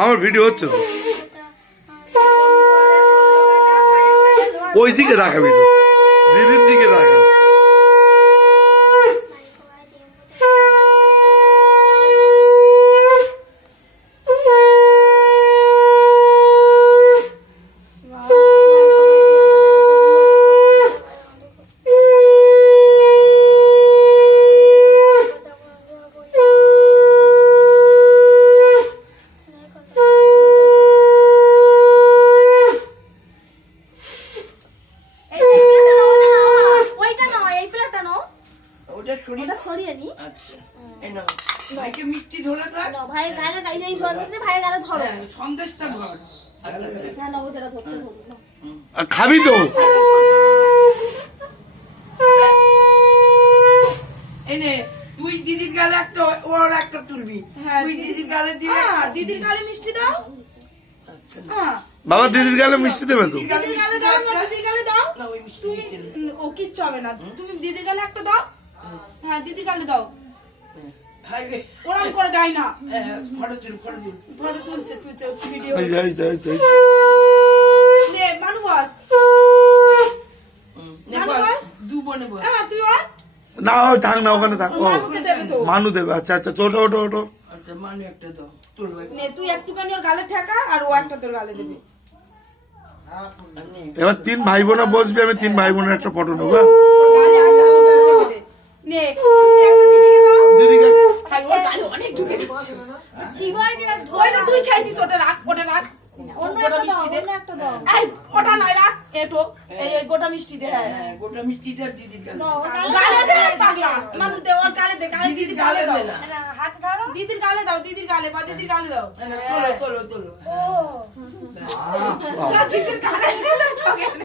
আমার ভিডিও হচ্ছে তো, ওই দিকে রাখাবি তো, দিদির দিকে রাখা। মিষ্টি ধরে ভাই গালে ভাই গালে ধরো সন্দেশটা ধর খাবি তো এনে তুই দিদির গালে একটা ওর একটা তুলবি, তুই দিদির গালে দিবি, দিদির গালে মিষ্টি দাও। বাবা দিদির গালে মিষ্টি দেবে তো, দিদির গালে দাও, দিদির গালে দাও। তুমি ও কিচ্ছু হবে না, তুমি দিদির গালে একটা দাও। হ্যাঁ দিদির গালে দাও। ওরম করে দেয় না, ফটো তুল, ফটো তুল, ফটো তুলছে ভিডিও। নে মানু বস, মানু বস, দু বনে বস। হ্যাঁ তুই ওর না থাক না, ওখানে থাক। ও মানু দেবে, আচ্ছা আচ্ছা, ছোট ওটো ওটো। আচ্ছা মানু একটা দাও, তুলবে। নে তুই একটুখানি ওর গালে ঠেকা আর ও একটা তোর গালে দেবে। এবার 3 ভাই বোনা বসবি, আমি 3 ভাই বোনের একটা ফটো নেবো। গালে আচ্ছা নে একটা দিদিকে দাও। দিদিকে ভাই ওর গালে অনেক ঢুকে দিচ্ছে। ওইটা তুই খাইছিস, ওটা রাখ, ওটা রাখ। অন্য একটা দাও। এই ওটা নয়, রাখ এটো, এই গোটা মিষ্টি দে। হ্যাঁ গোটা মিষ্টিটা দিদির গালে গালে দে পাগলা, মানু দে ওর গালে দে, গালে দিদির গালে দাও। হাত ধরো, দিদির গালে দাও, দিদির গালে বা দিদির গালে দাও। তোলো তোলো তোলো। দিদির গালে